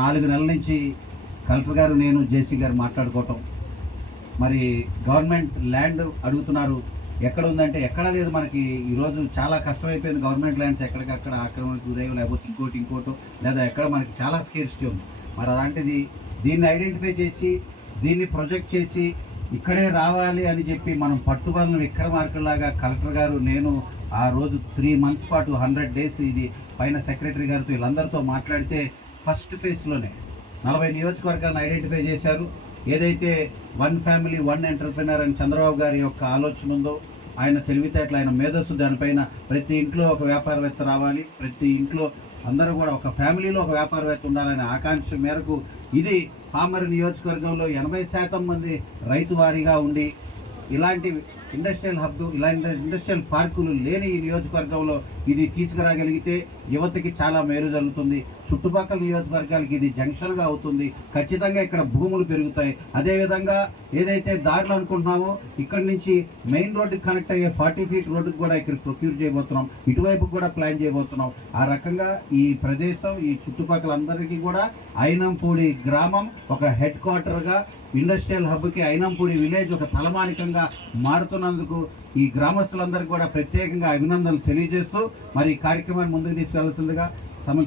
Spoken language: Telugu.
నాలుగు నెలల నుంచి కలెక్టర్ గారు నేను జేసీ గారు మాట్లాడుకోవటం. మరి గవర్నమెంట్ ల్యాండ్ అడుగుతున్నారు. ఎక్కడ ఉందంటే ఎక్కడ లేదు మనకి. ఈరోజు చాలా కష్టమైపోయింది గవర్నమెంట్ ల్యాండ్స్. ఎక్కడికక్కడ ఆక్రమణకు గురయ్యో లేకపోతే ఇంకోటి ఇంకోటి లేదా ఎక్కడ మనకి చాలా స్కేర్సిటీ ఉంది. మరి అలాంటిది దీన్ని ఐడెంటిఫై చేసి దీన్ని ప్రొజెక్ట్ చేసి ఇక్కడే రావాలి అని చెప్పి మనం పట్టుబడిన విక్రమార్కులాగా కలెక్టర్ గారు నేను ఆ రోజు త్రీ మంత్స్ పాటు హండ్రెడ్ డేస్ ఇది పైన సెక్రటరీ గారితో వీళ్ళందరితో మాట్లాడితే ఫస్ట్ ఫేజ్లోనే నలభై నియోజకవర్గాలను ఐడెంటిఫై చేశారు. ఏదైతే వన్ ఫ్యామిలీ వన్ ఎంటర్ప్రినర్ అని చంద్రబాబు గారి యొక్క ఆలోచన ఉందో ఆయన తెలివితేటలు ఆయన మేధస్సు దానిపైన ప్రతి ఇంట్లో ఒక వ్యాపారవేత్త రావాలి. ప్రతి ఇంట్లో అందరూ కూడా ఒక ఫ్యామిలీలో ఒక వ్యాపారవేత్త ఉండాలనే ఆకాంక్ష మేరకు ఇది పామరు నియోజకవర్గంలో ఎనభై శాతం మంది రైతు వారీగా ఉండి ఇలాంటి ఇండస్ట్రియల్ హబ్ ఇలాంటి ఇండస్ట్రియల్ పార్కులు లేని ఈ నియోజకవర్గంలో ఇది తీసుకురాగలిగితే యువతకి చాలా మేలు జరుగుతుంది. చుట్టుపక్కల నియోజకవర్గాలకి ఇది జంక్షన్గా అవుతుంది. ఖచ్చితంగా ఇక్కడ భూములు పెరుగుతాయి. అదేవిధంగా ఏదైతే దారులు అనుకుంటున్నామో ఇక్కడ నుంచి మెయిన్ రోడ్డుకి కనెక్ట్ అయ్యే ఫార్టీ ఫీట్ రోడ్డుకి కూడా ఇక్కడ ప్రొక్యూర్ చేయబోతున్నాం. ఇటువైపు కూడా ప్లాన్ చేయబోతున్నాం. ఆ రకంగా ఈ ప్రదేశం ఈ చుట్టుపక్కల అందరికీ కూడా అయినంపూడి గ్రామం ఒక హెడ్ క్వార్టర్గా ఇండస్ట్రియల్ హబ్కి అయినంపూడి విలేజ్ ఒక తలమానికంగా మారుతున్నందుకు ఈ గ్రామస్తులందరికీ కూడా ప్రత్యేకంగా అభినందనలు తెలియజేస్తూ మరి ఈ కార్యక్రమాన్ని ముందుకు తీసుకెళ్ళాల్సిందిగా సమ